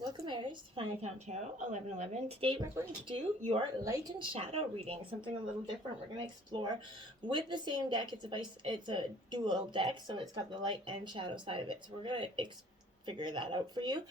Welcome Aries to Final Count Tarot 1111. Today we're going to do your light and shadow reading, something a little different. We're going to explore with the same deck. It's a dual deck, so it's got the light and shadow side of it. So we're going to figure that out for you.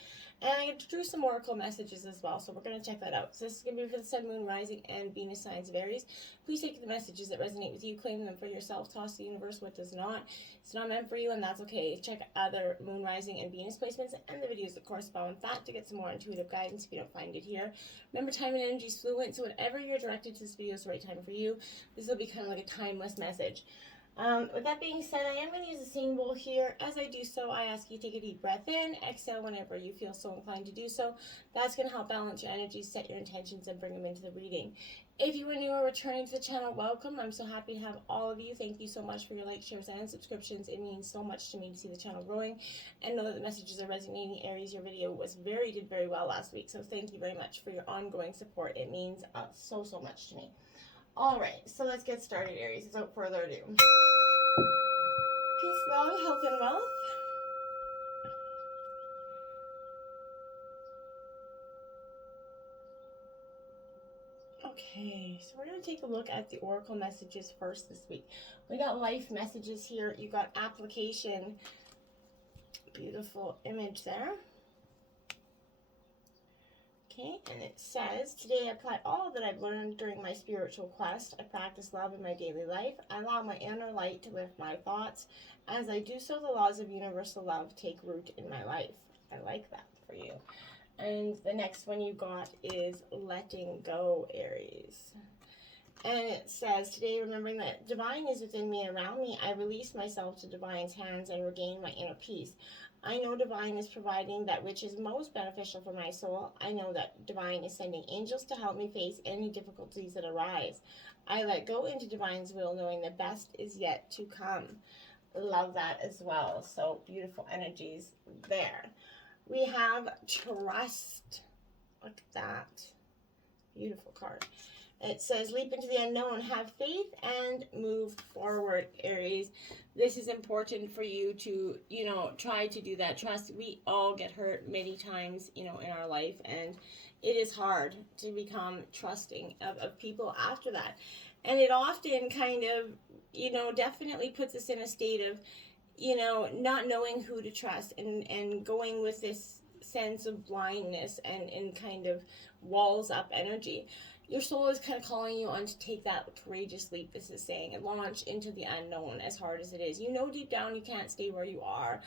And I drew some oracle messages as well, so we're going to check that out. So this is going to be for the Sun, Moon, Rising, and Venus signs of Aries. Please take the messages that resonate with you, claim them for yourself, toss the universe what does not. It's not meant for you, and that's okay. Check other Moon, Rising, and Venus placements and the videos that correspond with that to get some more intuitive guidance if you don't find it here. Remember, time and energy is fluent, so whenever you're directed to this video is the right time for you. This will be kind of like a timeless message. With that being said, I am going to use the same bowl here. As I do so, I ask you to take a deep breath in, exhale whenever you feel so inclined to do so. That's going to help balance your energy, set your intentions, and bring them into the reading. If you are new or returning to the channel, welcome. I'm so happy to have all of you. Thank you so much for your likes, shares, and subscriptions. It means so much to me to see the channel growing and know that the messages are resonating. Aries, your video did very well last week, so thank you very much for your ongoing support. It means so much to me. Alright, so let's get started, Aries, without further ado. Peace, love, health, and wealth. Okay, so we're going to take a look at the oracle messages first this week. We got life messages here. You got application. Beautiful image there. Okay, and it says, today I apply all that I've learned during my spiritual quest. I practice love in my daily life. I allow my inner light to lift my thoughts. As I do so, the laws of universal love take root in my life. I like that for you. And the next one you got is letting go, Aries. And it says, today remembering that divine is within me and around me, I release myself to divine's hands and regain my inner peace. I know divine is providing that which is most beneficial for my soul. I know that divine is sending angels to help me face any difficulties that arise. I let go into divine's will, knowing the best is yet to come. Love that as well. So beautiful energies there. We have trust. Look at that. Beautiful card. It says, leap into the unknown, have faith, and move forward, Aries. This is important for you to, try to do that. Trust. We all get hurt many times, in our life, and it is hard to become trusting of people after that. And it often kind of, definitely puts us in a state of, not knowing who to trust and going with this sense of blindness and kind of walls up energy. Your soul is kind of calling you on to take that courageous leap, this is saying, and launch into the unknown, as hard as it is. You know deep down you can't stay where you are,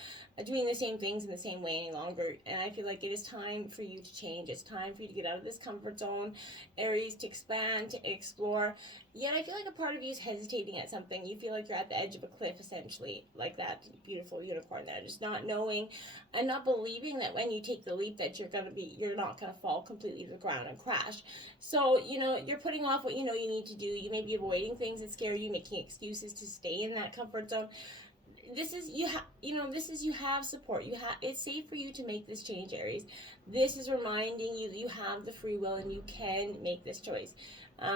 doing the same things in the same way any longer. And I feel like it is time for you to change. It's time for you to get out of this comfort zone, Aries, to expand, to explore. Yet I feel like a part of you is hesitating at something. You feel like you're at the edge of a cliff, essentially, like that beautiful unicorn there. Just not knowing and not believing that when you take the leap that you're not going to fall completely to the ground and crash. So, you're putting off what you know you need to do. You may be avoiding things that scare you, making excuses to stay in that comfort zone. This is you have support. It's safe for you to make this change, Aries. This is reminding you that you have the free will and you can make this choice.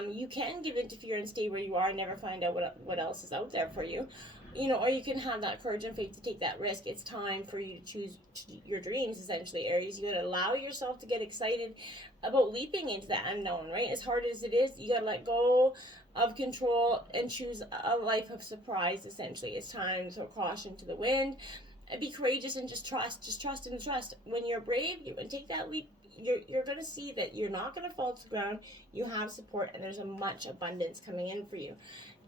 You can give in to fear and stay where you are and never find out what else is out there for you. Or you can have that courage and faith to take that risk. It's time for you to choose your dreams, essentially, Aries. You got to allow yourself to get excited about leaping into that unknown, right? As hard as it is, you got to let go of control and choose a life of surprise, essentially. It's time to throw caution to the wind and be courageous and just trust and trust. When you're brave, you're going to take that leap. You're going to see that you're not going to fall to the ground. You have support, and there's a much abundance coming in for you.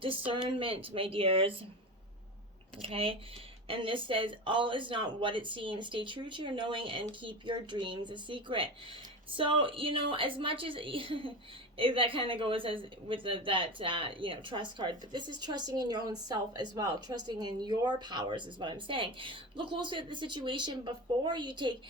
Discernment, my dears. Okay, and this says, all is not what it seems. Stay true to your knowing and keep your dreams a secret. So, as much as that kind of goes as with that trust card, but this is trusting in your own self as well, trusting in your powers is what I'm saying. Look closely at the situation before you take,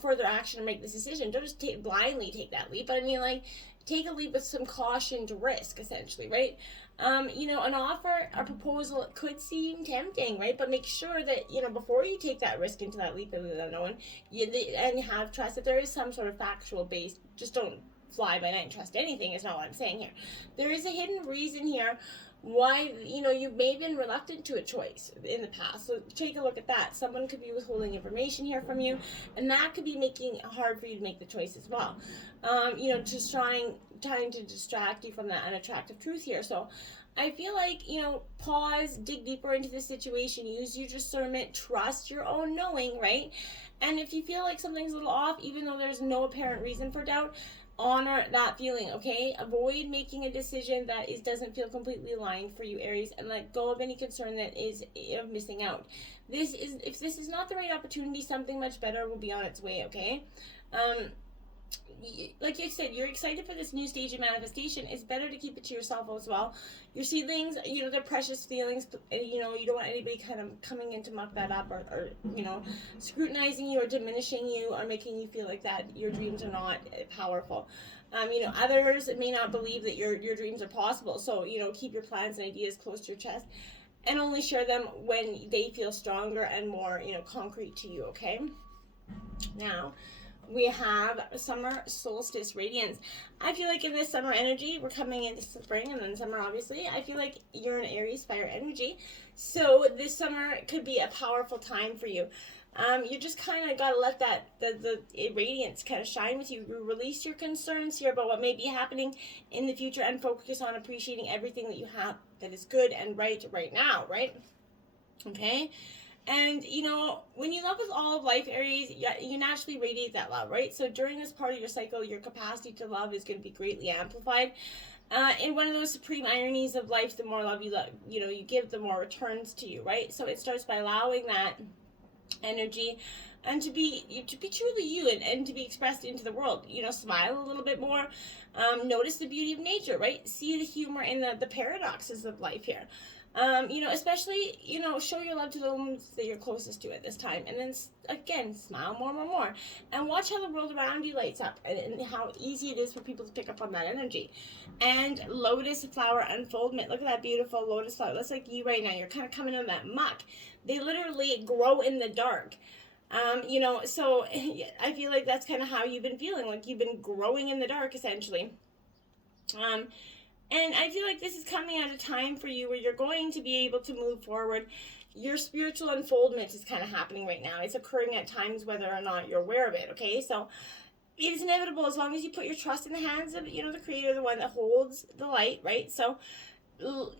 further action or make this decision. Don't just blindly take that leap, but I mean, like, take a leap with some caution to risk, essentially, right? An offer, a proposal could seem tempting, right? But make sure that, before you take that risk into that leap into the unknown, and have trust that there is some sort of factual base. Just don't fly by night and trust anything is not what I'm saying here. There is a hidden reason here why, you know, you may have been reluctant to a choice in the past. So take a look at that. Someone could be withholding information here from you, and that could be making it hard for you to make the choice as well. You know, just trying to distract you from that unattractive truth here. So I feel like, you know, pause, dig deeper into the situation, use your discernment, trust your own knowing, right? And if you feel like something's a little off, even though there's no apparent reason for doubt, honor that feeling, okay? Avoid making a decision that doesn't feel completely aligned for you, Aries, and let go of any concern that is of missing out. If this is not the right opportunity, something much better will be on its way, okay? Like I said, you're excited for this new stage of manifestation. It's better to keep it to yourself as well. Your seedlings, you know, they're precious feelings, and you know, you don't want anybody kind of coming in to muck that up, or you know, scrutinizing you or diminishing you or making you feel like that your dreams are not powerful. You know, others may not believe that your dreams are possible. So, you know, keep your plans and ideas close to your chest, and only share them when they feel stronger and more, you know, concrete to you, okay? Now, we have summer solstice radiance. I feel like in this summer energy, we're coming into spring and then summer, obviously. I feel like you're an Aries fire energy. So this summer could be a powerful time for you. You just kind of got to let the radiance kind of shine with you. You release your concerns here about what may be happening in the future and focus on appreciating everything that you have that is good and right now, right? Okay? And, you know, when you love with all of life, Aries, you naturally radiate that love, right? So during this part of your cycle, your capacity to love is going to be greatly amplified. And one of those supreme ironies of life, the more love you give, the more returns to you, right? So it starts by allowing that energy and to be truly you and to be expressed into the world. You know, smile a little bit more. Notice the beauty of nature, right? See the humor in the paradoxes of life here. You know, especially, you know, show your love to the ones that you're closest to at this time. And then, again, smile more. And watch how the world around you lights up and how easy it is for people to pick up on that energy. And lotus flower unfoldment. Look at that beautiful lotus flower. That's like you right now. You're kind of coming in that muck. They literally grow in the dark. You know, so I feel like that's kind of how you've been feeling. Like you've been growing in the dark, essentially. And I feel like this is coming at a time for you where you're going to be able to move forward. Your spiritual unfoldment is kind of happening right now. It's occurring at times whether or not you're aware of it, okay? So it is inevitable as long as you put your trust in the hands of, you know, the creator, the one that holds the light, right? So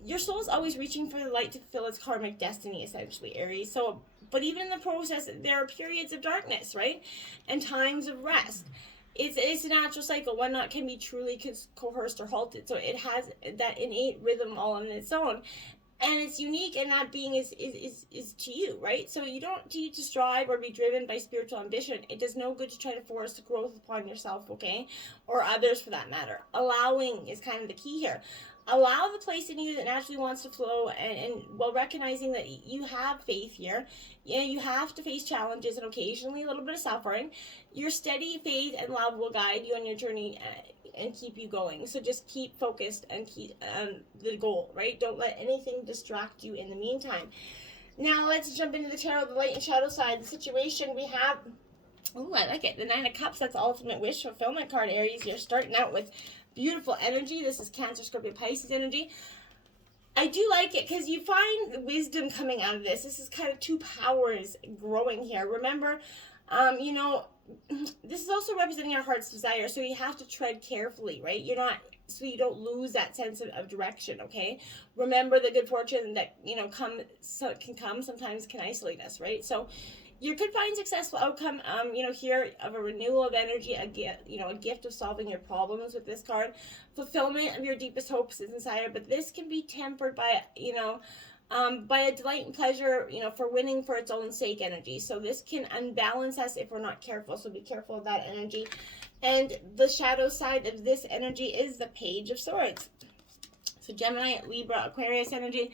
your soul is always reaching for the light to fulfill its karmic destiny, essentially, Aries. So, but even in the process, there are periods of darkness, right? And times of rest. It's a natural cycle. One not can be truly coerced or halted. So it has that innate rhythm all on its own. And it's unique, and that being is to you, right? So you don't need to strive or be driven by spiritual ambition. It does no good to try to force the growth upon yourself, okay? Or others for that matter. Allowing is kind of the key here. Allow the place in you that naturally wants to flow, and while recognizing that you have faith here, you know, you have to face challenges and occasionally a little bit of suffering. Your steady faith and love will guide you on your journey and keep you going. So just keep focused and keep the goal, right? Don't let anything distract you in the meantime. Now let's jump into the tarot, the light and shadow side. The situation we have, oh, I like it. The Nine of Cups, that's the ultimate wish fulfillment card, Aries. You're starting out with beautiful energy. This is Cancer, Scorpio, Pisces energy. I do like it because you find wisdom coming out of this. This is kind of two powers growing here. Remember, you know, this is also representing our heart's desire, so you have to tread carefully, right? So you don't lose that sense of direction, okay? Remember the good fortune that, you know, sometimes can isolate us, right? So you could find successful outcome, you know, here of a renewal of energy, a gift of solving your problems with this card. Fulfillment of your deepest hopes is inside, but this can be tempered by, you know, by a delight and pleasure, you know, for winning for its own sake energy. So this can unbalance us if we're not careful. So be careful of that energy. And the shadow side of this energy is the Page of Swords. So Gemini, Libra, Aquarius energy.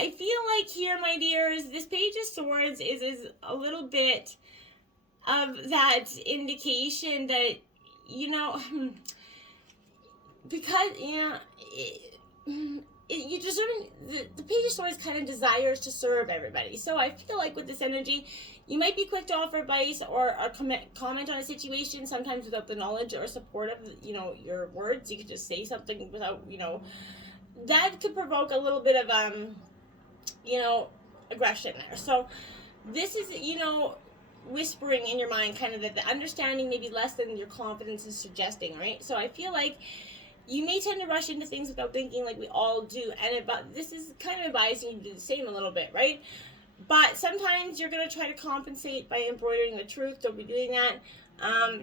I feel like here, my dears, this Page of Swords is a little bit of that indication that, you know, because, yeah, you deserve, the Page of Swords kind of desires to serve everybody. So I feel like with this energy, you might be quick to offer advice or comment on a situation, sometimes without the knowledge or support of, you know, your words. You could just say something without, you know, that could provoke a little bit of, aggression there. So this is, whispering in your mind, kind of that the understanding may be less than your confidence is suggesting, right? So I feel like you may tend to rush into things without thinking, like we all do, but this is kind of advising you to do the same a little bit, right? But sometimes you're going to try to compensate by embroidering the truth. Don't be doing that.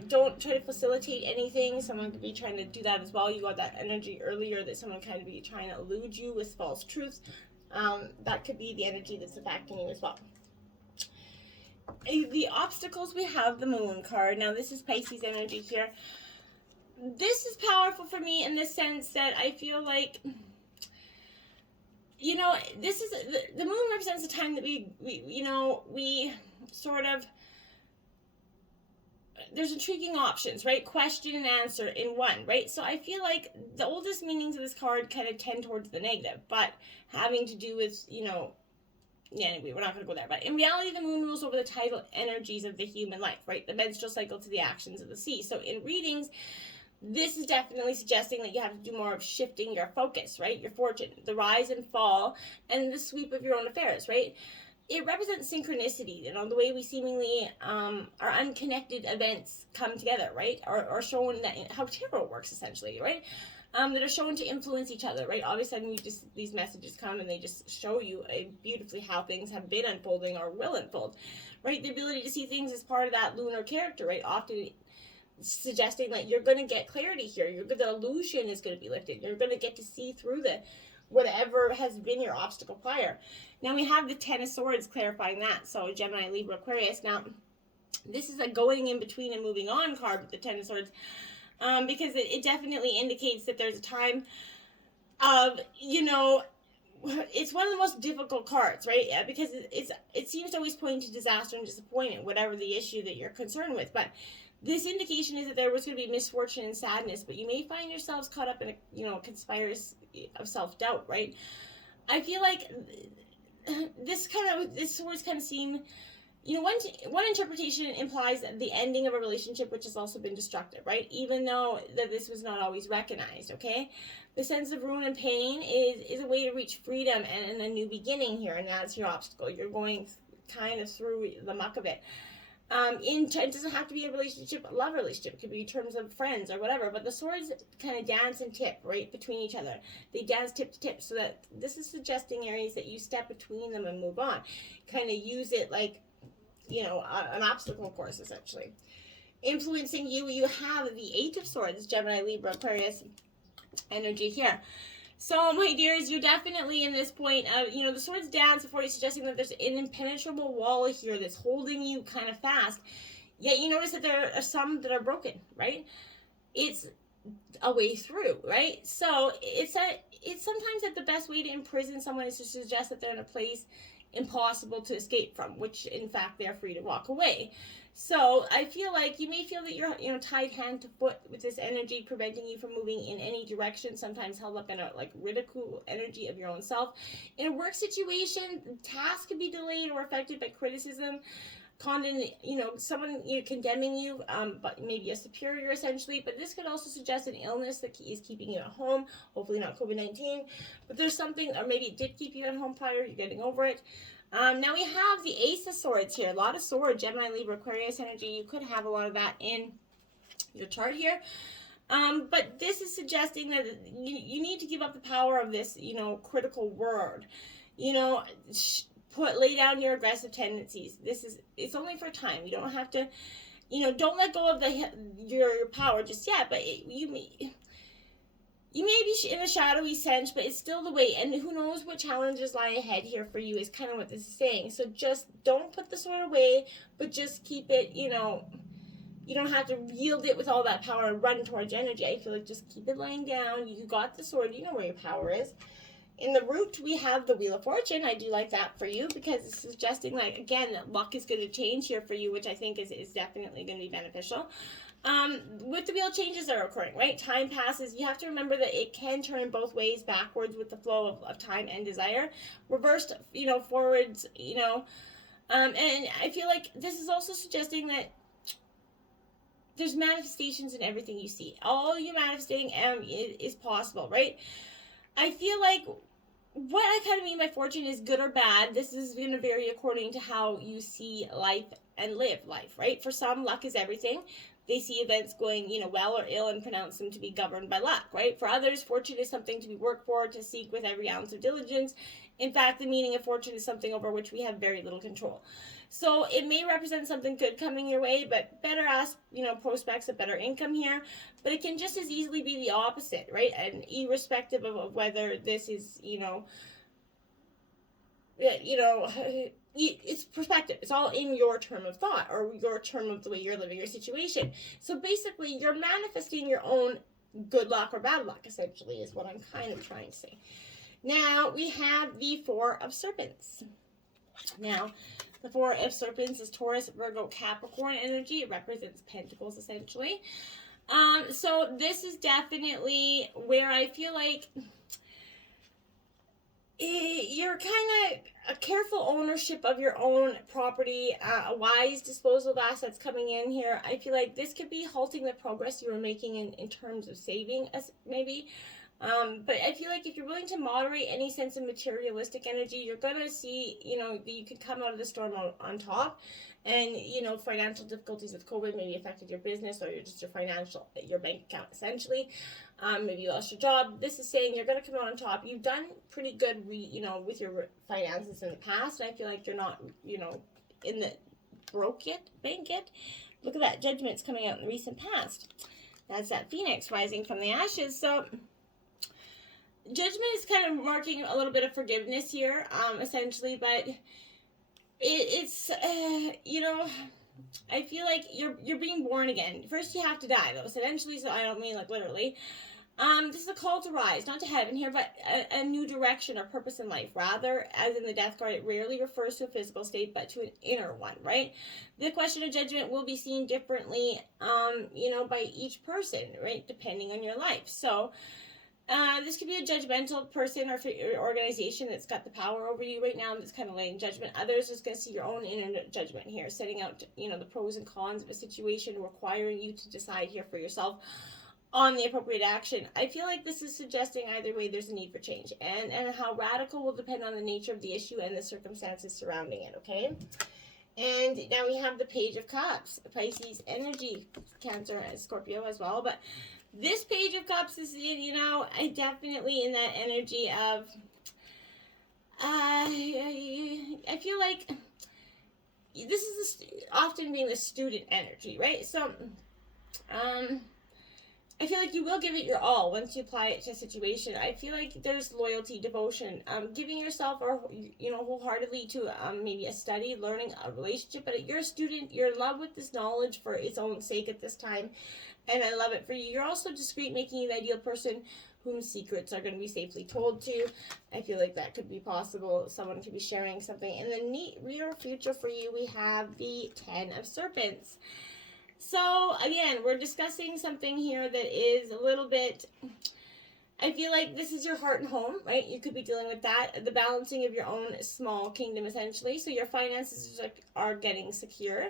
Don't try to facilitate anything. Someone could be trying to do that as well. You got that energy earlier that someone kind of be trying to elude you with false truths. That could be the energy that's affecting you as well. The obstacles, we have the Moon card. Now this is Pisces energy here. This is powerful for me in the sense that I feel like, this is the Moon represents the time that we sort of, there's intriguing options, right? Question and answer in one, right? So I feel like the oldest meanings of this card kind of tend towards the negative, but having to do with, anyway, we're not going to go there. But in reality, the Moon rules over the tidal energies of the human life, right? The menstrual cycle to the actions of the sea. So in readings, this is definitely suggesting that you have to do more of shifting your focus, right? Your fortune, the rise and fall, and the sweep of your own affairs, right? It represents synchronicity, the way we seemingly our unconnected events come together, right? Or showing that how tarot works, essentially, right? That are shown to influence each other, right? All of a sudden, these messages come and they just show you beautifully how things have been unfolding or will unfold, right? The ability to see things as part of that lunar character, right? Often suggesting that you're going to get clarity here. The illusion is going to be lifted. You're going to get to see through whatever has been your obstacle prior. Now we have the Ten of Swords clarifying that. So Gemini, Libra, Aquarius. Now this is a going in between and moving on card with the Ten of Swords, because it definitely indicates that there's a time of, it's one of the most difficult cards, right? Yeah, because it seems to always point to disaster and disappointment, whatever the issue that you're concerned with. But this indication is that there was going to be misfortune and sadness, but you may find yourselves caught up in a conspiracy of self-doubt, right? I feel like this swords kind of seem, one interpretation implies the ending of a relationship which has also been destructive, right? Even though that this was not always recognized, okay? The sense of ruin and pain is a way to reach freedom and a new beginning here, and that's your obstacle. You're going kind of through the muck of it. It doesn't have to be a relationship, a love relationship. It could be in terms of friends or whatever. But the swords kind of dance and tip right between each other. They dance tip to tip, so that this is suggesting, Aries, that you step between them and move on. Kind of use it like, an obstacle course, essentially. Influencing you, you have the Eight of Swords, Gemini, Libra, Aquarius energy here. So, my dears, you're definitely in this point of, the swords dance before you, suggesting that there's an impenetrable wall here that's holding you kind of fast. Yet you notice that there are some that are broken, right? It's a way through, right? So it's sometimes that the best way to imprison someone is to suggest that they're in a place impossible to escape from, which in fact they're free to walk away. So I feel like you may feel that you're tied hand to foot with this energy, preventing you from moving in any direction, sometimes held up in a ridicule energy of your own self. In a work situation, tasks can be delayed or affected by criticism, someone condemning you, but maybe a superior essentially. But this could also suggest an illness that is keeping you at home, hopefully not COVID-19, but there's something, or maybe it did keep you at home prior, you're getting over it. Now we have the Ace of Swords here. A lot of sword, Gemini, Libra, Aquarius energy. You could have a lot of that in your chart here. But this is suggesting that you need to give up the power of this, critical word. Lay down your aggressive tendencies. It's only for time. You don't have to, don't let go of your power just yet. But you may be in a shadowy sense, but it's still the way. And who knows what challenges lie ahead here for you is kind of what this is saying. So just don't put the sword away, but just keep it, you don't have to wield it with all that power and run towards energy. I feel like just keep it lying down. You got the sword. You know where your power is. In the root, we have the Wheel of Fortune. I do like that for you because it's suggesting, again, that luck is going to change here for you, which I think is definitely going to be beneficial. With the wheel, changes are occurring, right? Time passes. You have to remember that it can turn both ways, backwards with the flow of time and desire. Reversed, forwards, and I feel like this is also suggesting that there's manifestations in everything you see. All you manifesting is possible, right? I feel like what I kind of mean by fortune is good or bad. This is going to vary according to how you see life and live life, right? For some, luck is everything. They see events going, well or ill and pronounce them to be governed by luck, right? For others, fortune is something to be worked for, to seek with every ounce of diligence. In fact, the meaning of fortune is something over which we have very little control. So it may represent something good coming your way, but better ask, prospects of better income here. But it can just as easily be the opposite, right? And irrespective of whether this is, it's perspective. It's all in your term of thought or your term of the way you're living your situation. So basically, you're manifesting your own good luck or bad luck, essentially, is what I'm kind of trying to say. Now, we have the Four of Serpents. Now, the Four of Serpents is Taurus, Virgo, Capricorn energy. It represents pentacles, essentially. So this is definitely where I feel like you're kind of a careful ownership of your own property, a wise disposal of assets coming in here. I feel like this could be halting the progress you were making in terms of saving, maybe. But I feel like if you're willing to moderate any sense of materialistic energy, you're going to see, that you could come out of the storm on top. And, financial difficulties with COVID maybe affected your business or your bank account, essentially. Maybe you lost your job. This is saying you're going to come out on top. You've done pretty good, with your finances in the past. And I feel like you're not, in the bank yet. Look at that. Judgment's coming out in the recent past. That's that Phoenix rising from the ashes. So Judgment is kind of marking a little bit of forgiveness here, essentially, but it's I feel like you're being born again. First you have to die, though, essentially, so I don't mean like literally. This is a call to rise, not to heaven here, but a new direction or purpose in life. Rather, as in the Death card, it rarely refers to a physical state, but to an inner one, right? The question of judgment will be seen differently, by each person, right, depending on your life. So this could be a judgmental person or organization that's got the power over you right now that's kind of laying judgment. Others is going to see your own inner judgment here, setting out, the pros and cons of a situation, requiring you to decide here for yourself on the appropriate action. I feel like this is suggesting either way there's a need for change. And how radical will depend on the nature of the issue and the circumstances surrounding it, okay? And now we have the Page of Cups, Pisces energy, Cancer and Scorpio as well, but this Page of Cups is, I definitely in that energy of, I feel like this is often being the student energy, right? So, I feel like you will give it your all once you apply it to a situation. I feel like there's loyalty, devotion, giving yourself or wholeheartedly to maybe a study, learning, a relationship. But you're a student, you're in love with this knowledge for its own sake at this time, and I love it for you. You're also discreet, making you the ideal person whom secrets are going to be safely told to. I feel like that could be possible. Someone could be sharing something. In the near future for you, we have the 10 of Serpents. So, again, we're discussing something here that is a little bit, I feel like this is your heart and home, right? You could be dealing with that, the balancing of your own small kingdom, essentially. So your finances are getting secure.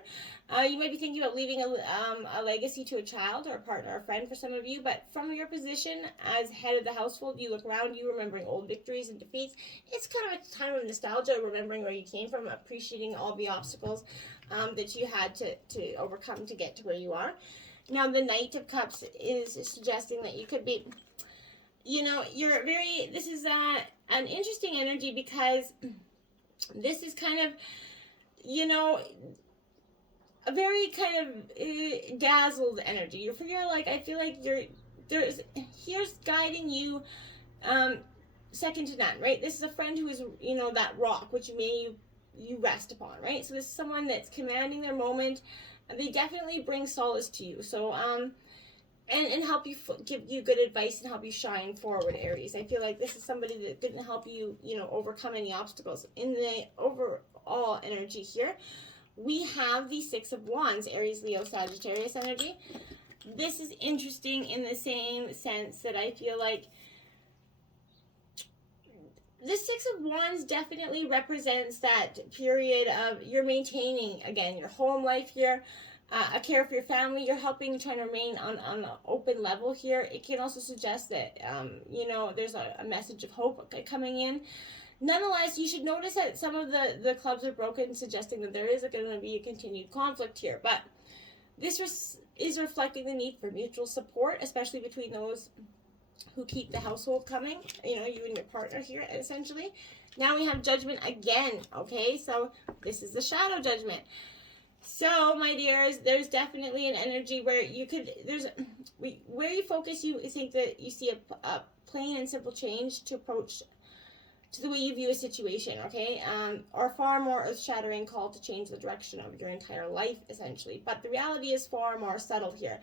You might be thinking about leaving a legacy to a child or a partner or a friend for some of you, but from your position as head of the household, you look around you, remembering old victories and defeats. It's kind of a time of nostalgia, remembering where you came from, appreciating all the obstacles that you had to overcome to get to where you are. Now, the Knight of Cups is suggesting that you could be, this is an interesting energy because this is kind of, a very kind of dazzled energy. You're like, I feel like here's guiding you, second to none, right? This is a friend who is, that rock, which you rest upon, right? So this is someone that's commanding their moment, and they definitely bring solace to you. So, and help you, give you good advice and help you shine forward, Aries. I feel like this is somebody that didn't help you, overcome any obstacles. In the overall energy here, we have the Six of Wands, Aries, Leo, Sagittarius energy. This is interesting in the same sense that I feel like the Six of Wands definitely represents that period of you're maintaining, again, your home life here. a care for your family. You're helping, trying to remain on an open level here. It can also suggest that, there's a message of hope coming in. Nonetheless, you should notice that some of the clubs are broken, suggesting that there is going to be a continued conflict here. But this is reflecting the need for mutual support, especially between those who keep the household coming, you and your partner here, essentially. Now we have Judgment again, okay? So this is the shadow judgment. So, my dears, there's definitely an energy where where you focus, you think that you see a plain and simple change to approach to the way you view a situation, okay? Or far more earth-shattering call to change the direction of your entire life, essentially. But the reality is far more subtle here.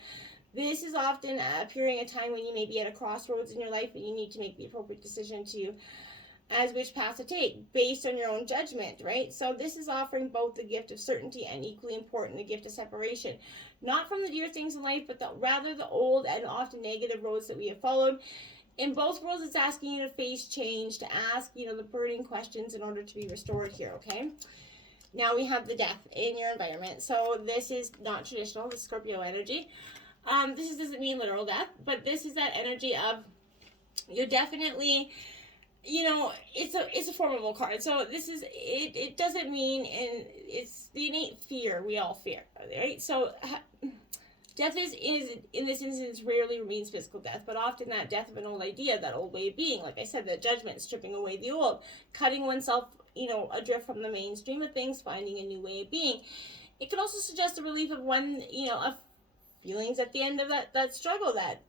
This is often appearing a time when you may be at a crossroads in your life and you need to make the appropriate decision as which path to take based on your own judgment, right? So this is offering both the gift of certainty and, equally important, the gift of separation. Not from the dear things in life, but rather the old and often negative roads that we have followed. In both worlds, it's asking you to face change, to ask, the burning questions in order to be restored here, okay? Now we have the Death in your environment. So this is not traditional, the Scorpio energy. This doesn't mean literal death, but this is that energy of you're definitely, it's a formidable card. So this is, it doesn't mean, and it's the innate fear we all fear, right? So death is in this instance rarely means physical death, but often that death of an old idea, that old way of being. Like I said, that judgment, stripping away the old, cutting oneself, adrift from the mainstream of things, finding a new way of being. It could also suggest a relief of of feelings at the end of that struggle, that,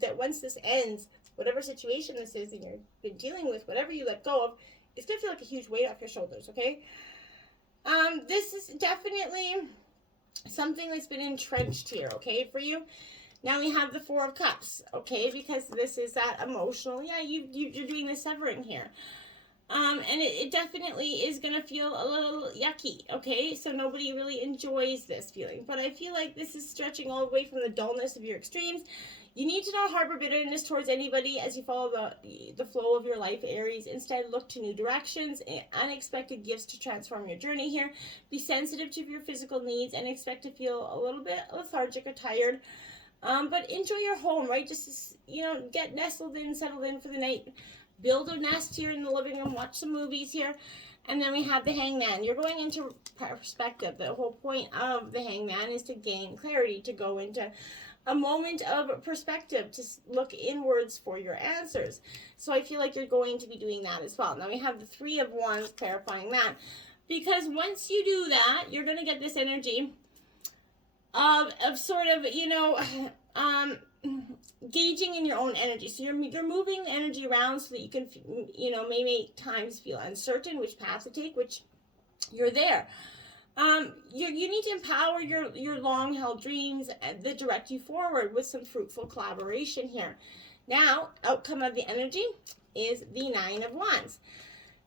that once this ends, whatever situation this is and you've been dealing with, whatever you let go of, it's going to feel like a huge weight off your shoulders, okay? This is definitely something that's been entrenched here, okay, for you. Now we have the Four of Cups, okay, because this is that emotional, you're doing the severing here. And it definitely is going to feel a little yucky, okay? So nobody really enjoys this feeling. But I feel like this is stretching all the way from the dullness of your extremes. You need to not harbor bitterness towards anybody as you follow the flow of your life, Aries. Instead, look to new directions, unexpected gifts to transform your journey here. Be sensitive to your physical needs and expect to feel a little bit lethargic or tired. But enjoy your home, right? Just, get nestled in, settled in for the night. Build a nest here in the living room, watch some movies here. And then we have the Hangman. You're going into perspective. The whole point of the Hangman is to gain clarity, to go into a moment of perspective, to look inwards for your answers. So I feel like you're going to be doing that as well. Now we have the Three of Wands clarifying that. Because once you do that, you're going to get this energy of sort of, gauging in your own energy. So you're moving energy around so that you can, maybe times feel uncertain which path to take, which you're there. You need to empower your long-held dreams that direct you forward with some fruitful collaboration here. Now, outcome of the energy is the Nine of Wands.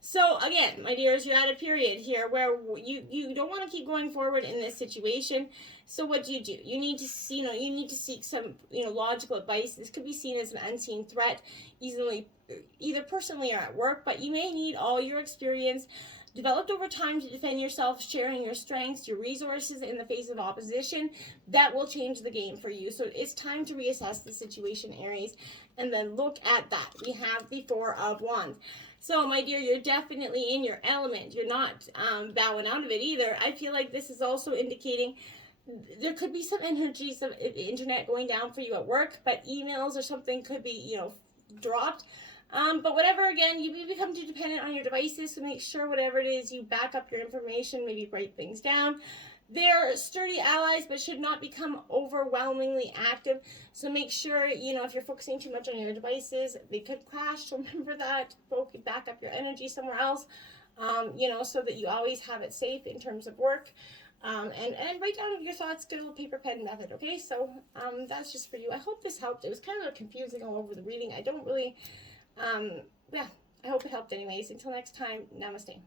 So again, my dears, you're at a period here where you don't want to keep going forward in this situation. So what do? You need to seek some, logical advice. This could be seen as an unseen threat, either personally or at work, but you may need all your experience developed over time to defend yourself, sharing your strengths, your resources in the face of opposition. That will change the game for you. So it's time to reassess the situation, Aries, and then look at that. We have the Four of Wands. So, my dear, you're definitely in your element. You're not bowing out of it either. I feel like this is also indicating there could be some energies of internet going down for you at work, but emails or something could be, dropped. But whatever, again, you become too dependent on your devices, so make sure whatever it is, you back up your information, maybe write things down. They're sturdy allies, but should not become overwhelmingly active. So make sure, if you're focusing too much on your devices, they could crash. So remember that. Back up your energy somewhere else, so that you always have it safe in terms of work. And write down your thoughts, good old paper pen method, okay? So that's just for you. I hope this helped. It was kind of confusing all over the reading. I don't really, I hope it helped anyways. Until next time, namaste.